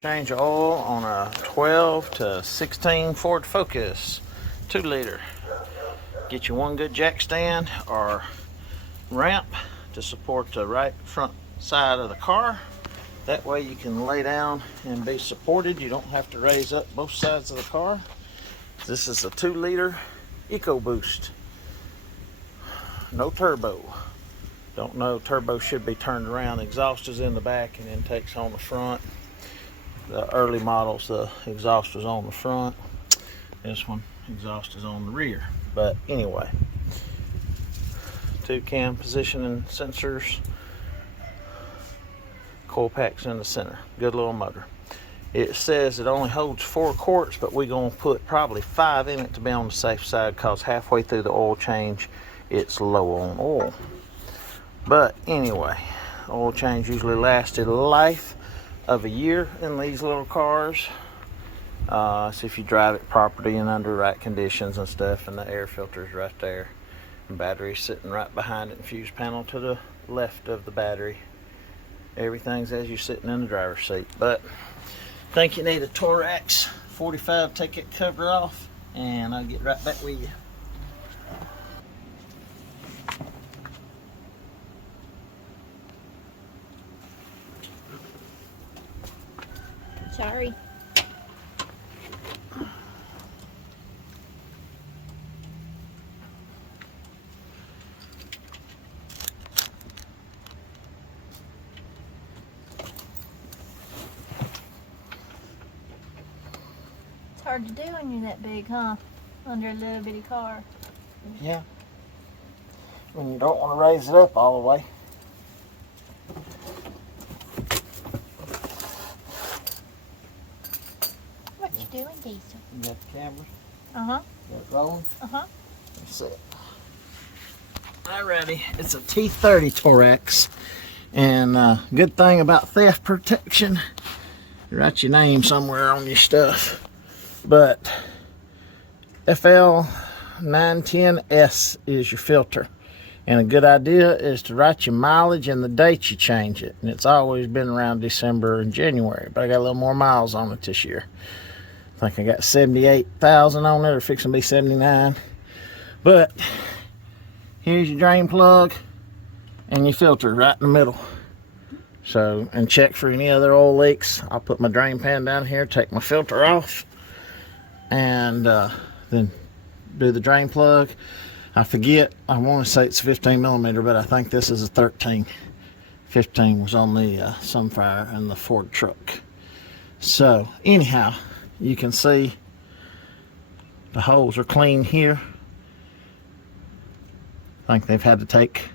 Change oil on a 12 to 16 Ford Focus 2-liter. Get you one good jack stand or ramp to support the right front side of the car. That way you can lay down and be supported. You don't have to raise up both sides of the car. This is a 2-liter EcoBoost. No turbo. Don't know, turbo should be turned around. Exhaust is in the back and intake's on the front. The early models, the exhaust was on the front. This one, exhaust is on the rear. But anyway, 2 cam positioning sensors, coil packs in the center. Good little motor. It says it only holds 4 quarts, but we're gonna put probably 5 in it to be on the safe side, because halfway through the oil change, it's low on oil. But anyway, oil change usually lasted a life of a year in these little cars. So if you drive it properly and under right conditions and stuff, and the air filter is right there, the battery's sitting right behind it, and fuse panel to the left of the battery. Everything's as you're sitting in the driver's seat. But I think you need a Torx 45, take that cover off, and I'll get right back with you. Sorry. It's hard to do when you're that big, huh? Under a little bitty car. Yeah. When you don't want to raise it up all the way. What you doing, Diesel? You got the camera? Uh-huh. Got it rolling? Uh-huh. That's it. Alrighty, it's a T30 Torx. And good thing about theft protection, you write your name somewhere on your stuff. But FL910S is your filter. And a good idea is to write your mileage and the date you change it. And it's always been around December and January, but I got a little more miles on it this year. I think I got 78,000 on it, or fixing to be 79. But here's your drain plug and your filter right in the middle. So, and check for any other oil leaks. I'll put my drain pan down here, take my filter off, and then do the drain plug. I forget, I want to say it's 15 millimeter, but I think this is a 13. 15 was on the Sunfire and the Ford truck. So anyhow, you can see the holes are clean here. I think they've had to take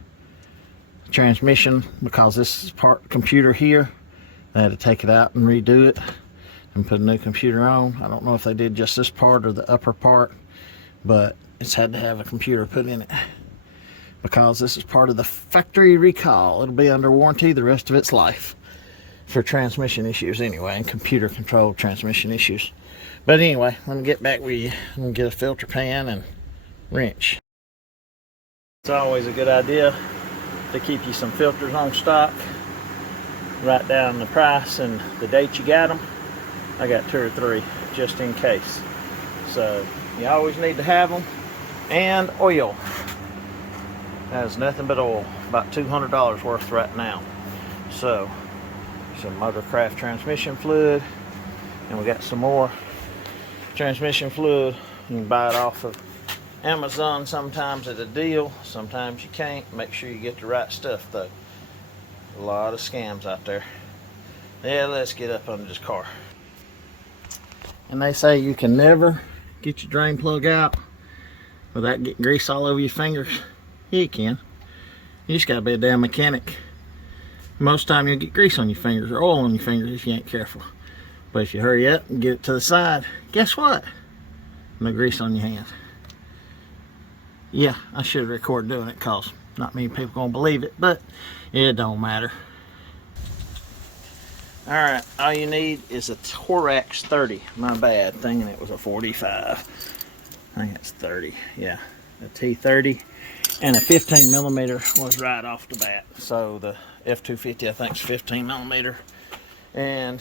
the transmission, because this is part computer here. They had to take it out and redo it and put a new computer on. I don't know if they did just this part or the upper part, but it's had to have a computer put in it, because this is part of the factory recall. It'll be under warranty the rest of its life for transmission issues anyway, and computer controlled transmission issues. But anyway, let me get back with you. I'm gonna get a filter pan and wrench. It's always a good idea to keep you some filters on stock. Write down the price and the date you got them. I got 2 or 3 just in case. So you always need to have them. And oil. Has nothing but oil. About $200 worth right now. So some Motorcraft transmission fluid, and we got some more transmission fluid. You can buy it off of Amazon sometimes at a deal, sometimes you can't. Make sure you get the right stuff though. A lot of scams out there. Yeah, let's get up under this car. And they say you can never get your drain plug out without getting grease all over your fingers. Yeah, you can. You just gotta be a damn mechanic. Most time you'll get grease on your fingers or oil on your fingers if you ain't careful. But if you hurry up and get it to the side, guess what? No grease on your hands. Yeah, I should record doing it, cause not many people gonna believe it, but it don't matter. Alright, all you need is a Torx 30. My bad, thinking it was a 45. I think it's 30, yeah. A T30 and a 15 millimeter was right off the bat. So the F250 I think is 15 millimeter, and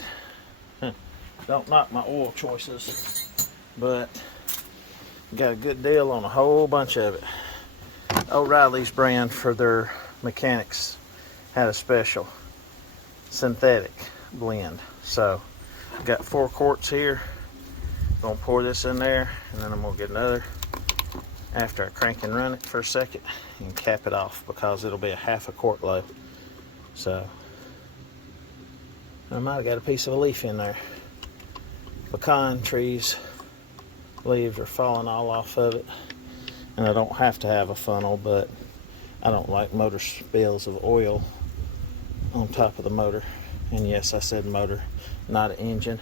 Don't knock my oil choices, but got a good deal on a whole bunch of it. O'Reilly's brand for their mechanics had a special synthetic blend. So I got 4 quarts here. Gonna pour this in there, and then I'm gonna get another after I crank and run it for a second and cap it off, because it'll be a half a quart low. So I might have got a piece of a leaf in there. Pecan trees leaves are falling all off of it, and I don't have to have a funnel, but I don't like motor spills of oil on top of the motor. And yes, I said motor, not an engine.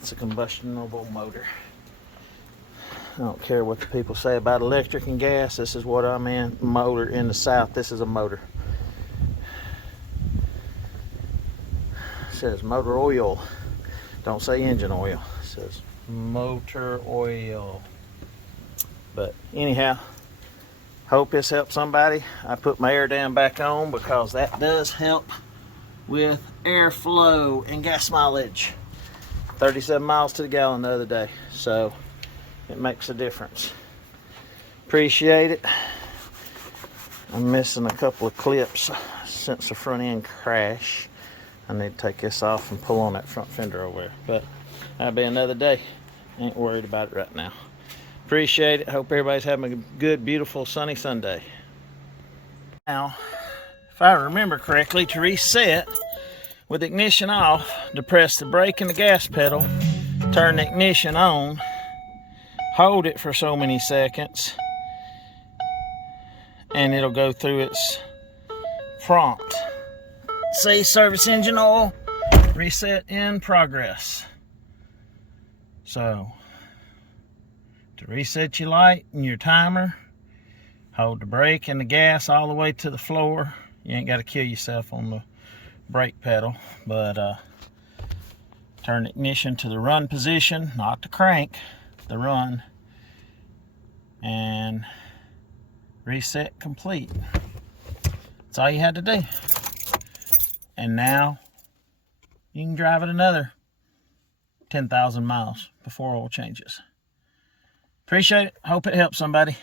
It's a combustionable motor. I don't care what the people say about electric and gas. This is what I mean. Motor in the South. This is a motor. It says motor oil. Don't say engine oil. It says motor oil. But anyhow, hope this helps somebody. I put my air dam back on because that does help with airflow and gas mileage. 37 miles to the gallon the other day, so it makes a difference. Appreciate it. I'm missing a couple of clips since the front end crash. I need to take this off and pull on that front fender over there, but that'll be another day. Ain't worried about it right now. Appreciate it. Hope everybody's having a good, beautiful, sunny Sunday. Now, if I remember correctly, to reset with ignition off, depress the brake and the gas pedal, turn the ignition on, hold it for so many seconds, and it'll go through its prompt. See, service engine oil, reset in progress. So, to reset your light and your timer, hold the brake and the gas all the way to the floor. You ain't got to kill yourself on the brake pedal, but turn the ignition to the run position, not the crank, the run, and reset complete. That's all you had to do. And now you can drive it another 10,000 miles before oil changes. Appreciate it. Hope it helps somebody.